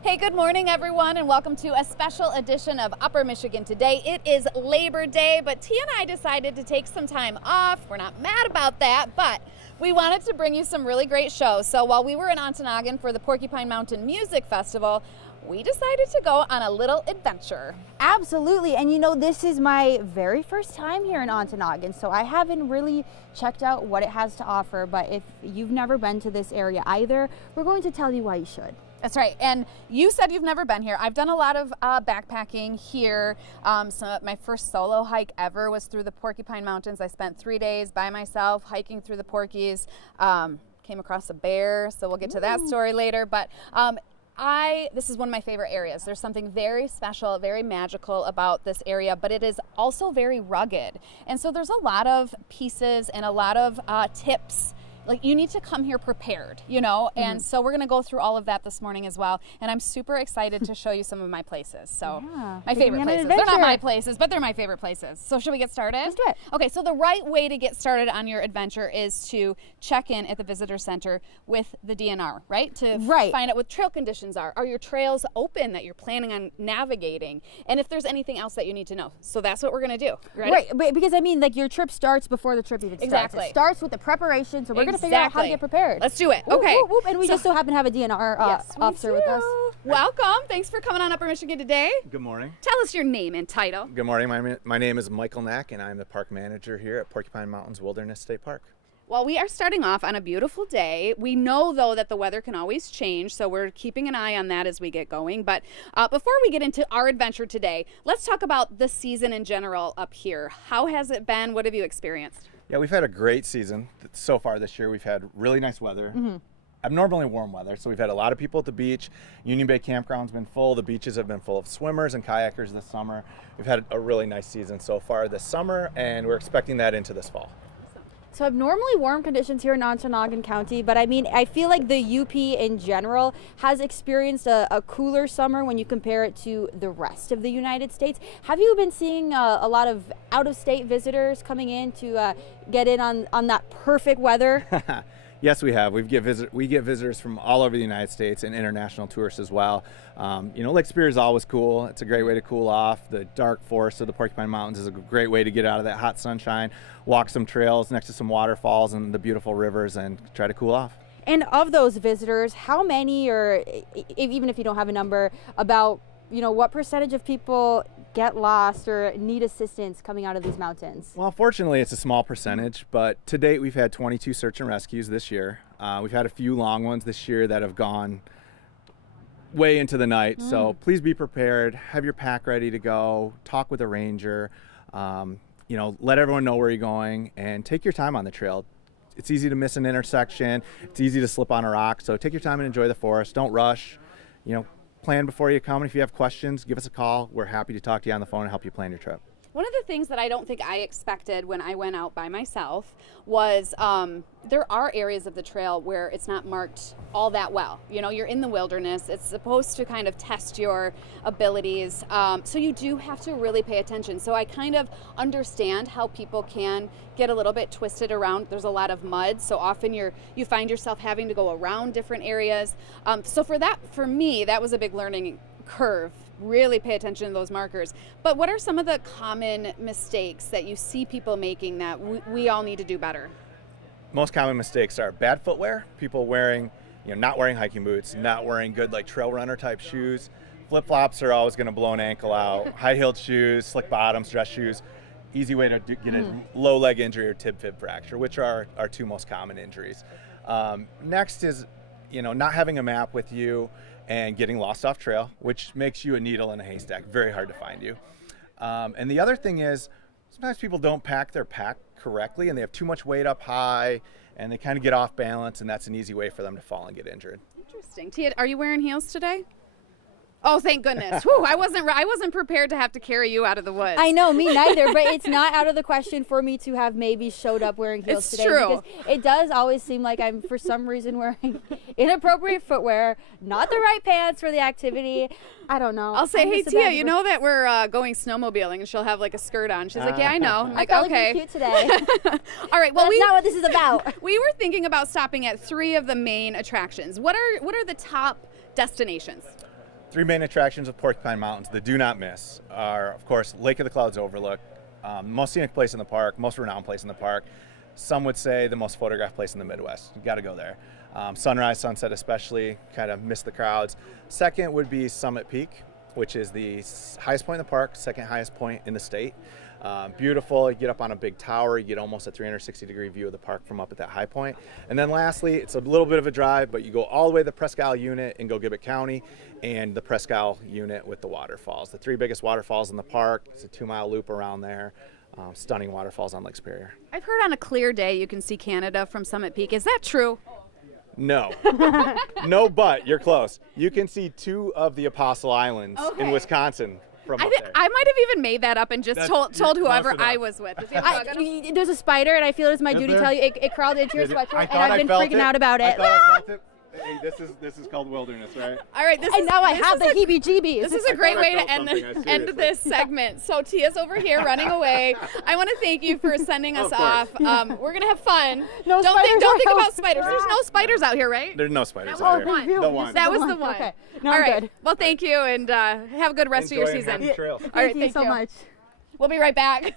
Hey, good morning, everyone, and welcome to a special edition of Upper Michigan Today. It is Labor Day, but Tia and I decided to take some time off. We're not mad about that, but we wanted to bring you some really great shows. So while we were in Ontonagon for the Porcupine Mountain Music Festival, we decided to go on a little adventure. Absolutely, and you know, this is my very first time here in Ontonagon, so I haven't really checked out what it has to offer, but if you've never been to this area either, we're going to tell you why you should. That's right, and you said you've never been here. I've done a lot of backpacking here. My first solo hike ever was through the Porcupine Mountains. I spent 3 days by myself hiking through the Porkies. Came across a bear, so we'll get to that story later, but this is one of my favorite areas. There's something very special, very magical about this area, but it is also very rugged. And so there's a lot of pieces and a lot of tips. Like, you need to come here prepared, you know? And so we're gonna go through all of that this morning as well. And I'm super excited to show you some of my places. So my favorite places. They're not my places, but they're my favorite places. So should we get started? Let's do it. Okay, so the right way to get started on your adventure is to check in at the visitor center with the DNR, right? To find out what trail conditions are. Are your trails open that you're planning on navigating? And if there's anything else that you need to know. So that's what we're gonna do. Ready? Right, because I mean, like, your trip starts before the trip even starts. Exactly. It starts with the preparation, so we're gonna figure out how to get prepared. Let's do it. Okay. Whoop, whoop, and we just so happen to have a DNR officer with us. Welcome. Thanks for coming on Upper Michigan Today. Good morning. Tell us your name and title. Good morning. My name is Michael Knack, and I'm the park manager here at Porcupine Mountains Wilderness State Park. Well, we are starting off on a beautiful day. We know, though, that the weather can always change, so we're keeping an eye on that as we get going. But before we get into our adventure today, let's talk about the season in general up here. How has it been? What have you experienced? Yeah, we've had a great season so far this year. We've had really nice weather, abnormally warm weather. So we've had a lot of people at the beach. Union Bay Campground's been full. The beaches have been full of swimmers and kayakers this summer. We've had a really nice season so far this summer, and we're expecting that into this fall. So abnormally warm conditions here in Ontonagon County, but I mean, I feel like the UP in general has experienced a cooler summer when you compare it to the rest of the United States. Have you been seeing a lot of out-of-state visitors coming in to get in on that perfect weather? Yes, we have. We get visitors from all over the United States and international tourists as well. You know, Lake Superior is always cool. It's a great way to cool off. The dark forest of the Porcupine Mountains is a great way to get out of that hot sunshine, walk some trails next to some waterfalls and the beautiful rivers, and try to cool off. And of those visitors, how many, or even if you don't have a number, about, you know, what percentage of people get lost or need assistance coming out of these mountains? Well, fortunately, it's a small percentage, but to date, we've had 22 search and rescues this year. We've had a few long ones this year that have gone way into the night, so please be prepared. Have your pack ready to go. Talk with a ranger. You know, let everyone know where you're going, and take your time on the trail. It's easy to miss an intersection. It's easy to slip on a rock, so take your time and enjoy the forest. Don't rush. You know, plan before you come. And if you have questions, give us a call. We're happy to talk to you on the phone and help you plan your trip. One of the things that I don't think I expected when I went out by myself was there are areas of the trail where it's not marked all that well. You know, you're in the wilderness. It's supposed to kind of test your abilities. So you do have to really pay attention. So I kind of understand how people can get a little bit twisted around. There's a lot of mud, so often you find yourself having to go around different areas. So for me, that was a big learning curve. Really pay attention to those markers. But what are some of the common mistakes that you see people making that we all need to do better? Most common mistakes are bad footwear, people wearing, you know, not wearing hiking boots, not wearing good like trail runner type shoes. Flip-flops are always going to blow an ankle out. High-heeled shoes, slick bottoms, dress shoes. Easy way to get a low leg injury or tib-fib fracture, which are our two most common injuries. Next is, you know, not having a map with you and getting lost off trail, which makes you a needle in a haystack. Very hard to find you. And the other thing is, sometimes people don't pack their pack correctly and they have too much weight up high and they kind of get off balance, and that's an easy way for them to fall and get injured. Interesting. Tia, are you wearing heels today? Oh, thank goodness. Whew, I wasn't prepared to have to carry you out of the woods. I know, me neither, but it's not out of the question for me to have maybe showed up wearing heels today. True. Because it does always seem like I'm, for some reason, wearing inappropriate footwear, not the right pants for the activity. I don't know. I'll say, hey, Tia, you know that we're going snowmobiling, and she'll have like a skirt on. She's like, yeah, I know. I'm like, okay. Cute today. All right. Well, that's not what this is about. We were thinking about stopping at 3 of the main attractions. What are the top destinations? Three main attractions of Porcupine Mountains that do not miss are, of course, Lake of the Clouds Overlook, most scenic place in the park, most renowned place in the park. Some would say the most photographed place in the Midwest. You got to go there. Sunrise, sunset especially, kind of miss the crowds. Second would be Summit Peak, which is the highest point in the park, second highest point in the state. Beautiful. You get up on a big tower, you get almost a 360-degree view of the park from up at that high point. And then lastly, it's a little bit of a drive, but you go all the way to the Presque Isle unit in Gibbet County and the Presque Isle unit with the waterfalls. The three biggest waterfalls in the park. It's a 2-mile loop around there. Stunning waterfalls on Lake Superior. I've heard on a clear day you can see Canada from Summit Peak. Is that true? No. No, but you're close. You can see 2 of the Apostle Islands in Wisconsin from up there. I might have even made that up and just told whoever I was with. There's a spider, and I feel it's my duty to tell you, it crawled into your sweatshirt, and I've been freaking out about it. I felt it. Hey, this is called wilderness, right? All right, now I have the heebie-jeebies. This is a great way to end this segment. So Tia's over here running away. I want to thank you for sending us off. We're gonna have fun. Don't think about spiders. There's no spiders out here, right? There's no spiders out here. The one. That was the one. Okay. No, all right. Good. Well, thank you, and have a good rest of your season. Trails. All right, thank you so much. We'll be right back.